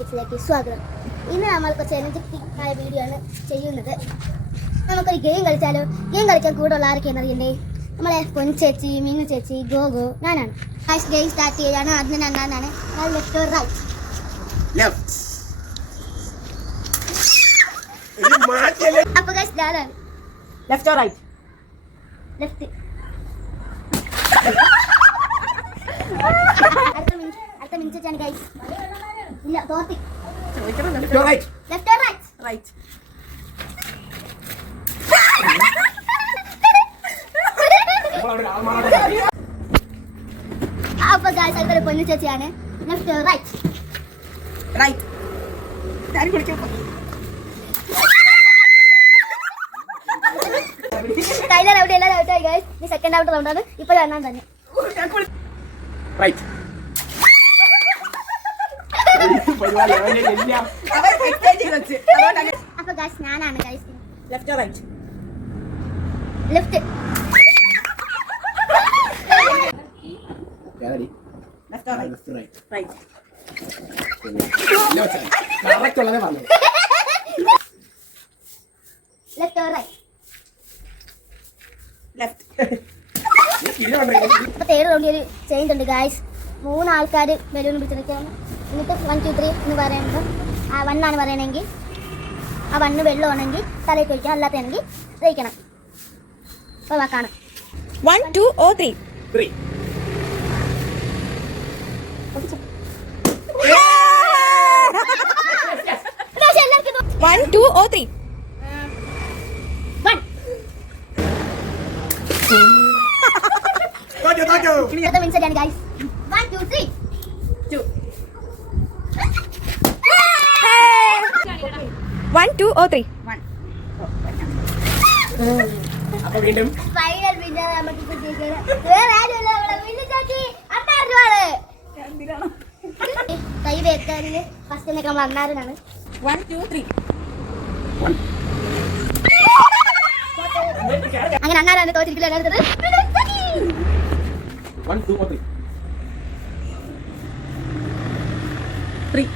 ിലേക്ക് സ്വാഗതം. ഇന്ന് നമ്മൾ കുറച്ച് എനർജറ്റിക് ആയ വീഡിയോ ആണ് ചെയ്യുന്നത്. നമുക്കൊരു ഗെയിം കളിച്ചാലോ? ഗെയിം കളിക്കാൻ കൂടെ ഉള്ള ആരൊക്കെയെന്ന് അറിയണ്ടേ? നമ്മളെ പൊൻചേച്ചി, മിന്നു ചേച്ചി, ഗോഗോ, ഞാനാണ്. ഗെയിം സ്റ്റാർട്ട് ചെയ്യാണ്. അതിന് രണ്ടാണ് ലെഫ്റ്റ് ഓർ റൈറ്റ്? അപ്പൊ ഗൈസ് ഞാനാണ് ലെഫ്റ്റ് ഓർ റൈറ്റ്? ലെഫ്റ്റ്. അടുത്ത മിനിച്ചാണ് ഗൈസ്. ഇല്ല തോത്തി. Left or right? Left or right? Right. അപ്പൊ ഗൈസ് അടുത്തൊരു പൊന്നു ചേച്ചിയാണ്. Left or right? റൈറ്റ്. ഞാൻ കുളിക്കും. ടൈലർ അവിടെ എല്ലാം ഔട്ടായി ഗൈസ്. ഈ സെക്കൻഡ് ഔട്ട് റൗണ്ടാണ്. ഇപ്പൊ രണ്ടാം തന്നെ. റൈറ്റ്. അപ്പൊ ഗൈസ് ഞാനാണ് guys. Left or right? Left. Left or right? Right. Left or right? Left. അപ്പൊ തേർഡ് റൗണ്ടിൽ ഒരു ചേഞ്ച് ഉണ്ട് ഗൈസ്. 3 ആൾക്കാർ ബലൂൺ പിടിച്ചിരിക്കുകയാണ്. എന്നിട്ട് 1 2 3 എന്ന് പറയുമ്പോൾ ആ 1 ആണ് പറയണമെങ്കിൽ ആ 1 വെള്ളമാണെങ്കിൽ തലയിൽ കഴിക്കാം, അല്ലാത്തതാണെങ്കിൽ കഴിക്കണം. അപ്പോൾ വാക്കാണ് 1 2 or 3? 3. എല്ലാവർക്കും 1 2 or 3? 1. അടുത്ത മിനിറ്റാണ് ഗൈസ്. 1 2 3. 2. 1 2 or 3? 1. അപ്പോൾ വീണ്ടും ഫൈനൽ വിന്നർ നമുക്ക് കിട്ടിയിരിക്കുകയാണ്. വേറെ ആരുമല്ല, നമ്മുടെ മിന്നു ചേച്ചി. അണ്ണാരുമാണ്. കൈ വെക്കാനിൽ ഫസ്റ്റ് നമ്മൾ അണ്ണാരനാണ്. 1 2 3. അങ്ങനെ അണ്ണാരാണ് തോറ്റിരിക്കുന്നത്. 1 2 or 3? 3.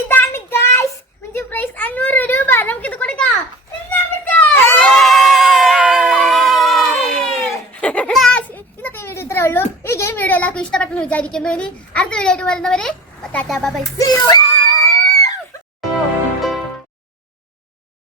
ഇതാണ് ഗൈസ് മിഞ്ചി പ്രൈസ് 500 രൂപ. നമുക്ക് ഇത് കൊടുക്കാം. ഇന്നത്തെ വീഡിയോ ഇത്രേ ഉള്ളൂ. ഈ ഗെയിം വീഡിയോ എല്ലാവർക്കും ഇഷ്ടപ്പെട്ടെന്ന് വിചാരിക്കുന്നു. ഇനി അടുത്ത വീഡിയോ ആയിട്ട് വരുന്നവരെ ടാറ്റാ ബൈ ബൈ.